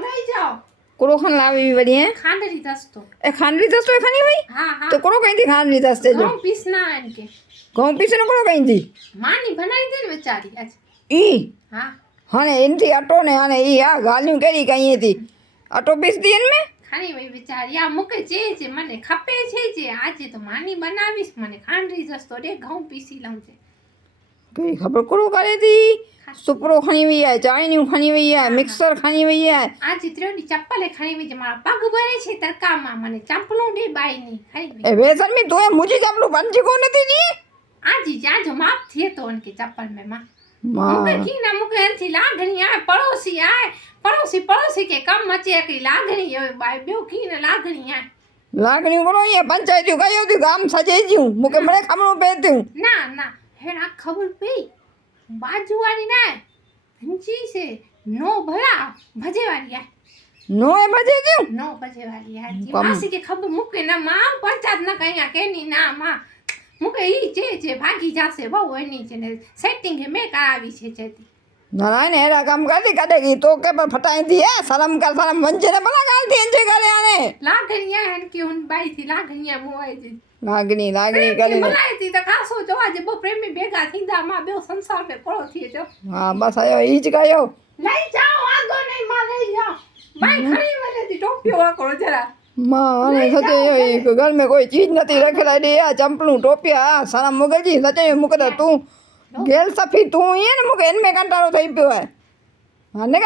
जाओ करो खान लावी बड़ी है खांडरी दस्तो ए खानरी दस्तो है खानी भाई हाँ हाँ तो करो कहीं थी खानरी दस्ते जो घऊं पीसना है इनके घऊं पीसे न करो कहीं थी मानी बनाई दे ने बेचारी आज ई हाँ हाँ ने इन थी अटो ने हाँ ई हाँ गालियों करी कहीं थी अटो पीस दी इनमें खानी भाई बेचारी आ मुके जे मने खपे जे आज तो मानी बनावीस मने खांडरी दस्तो दे घऊं पीसी लाऊं छे कई खबर करो करे थी सुपरो खानी हुई है चाइनी खानी हुई है मिक्सर खानी हुई है आज त्योनी चप्पल खानी हुई मारा पग भरे छे तड़का मा मने चप्पलों दे बाई नहीं खानी ए वेसन में तो मुझे चप्पलो बंजी को नहीं थी आज जा जो माप थे तो उनके चप्पल में मां मां मुके की ना मुके थी लागणी आए पड़ोसी के कम मचे की लागणी है बाई ब्यो की ना लागणी आए लागणी करो ये पंचायत गयो थी गाम सजे जूं मुके मरे खमरो पे थी ना ना हेरा खबर पे बाजू वाली ना हंची से 9 भला बजे वाली है 9 बजे थी 9 बजे वाली है जी मासी के खबर मुके ना मां पंचायत ना कहिया केनी ना मां मुके ई जे भागी जासे वो एनी छे ने सेटिंग में करावी छे छेती नारायण हेरा काम करती करेगी तो के पर फटाई थी है शर्म कर शर्म वंजे ने भला गाल थी इंजे करे आने लागणिया हन की उन बाई थी लागणिया मोई थी लागणी करे करे मलाई थी त कासो जो आज बो प्रेमी बेगा थींदा मां बेओ संसार में कोड़ो थी जो हाँ बस आयो ईज गयो लई जाओ आगो नहीं मां लई जाओ बाई खड़ी वाले थी टोपियो वा करो जरा मां ने सचे यो घर में कोई चीज नहीं रखला दे आ चंपलू टोपिया सारा मुगजी सचे मुके तू गेल सफी तू ही है न मुके इनमें कंटारो थई पियो है हाँ ने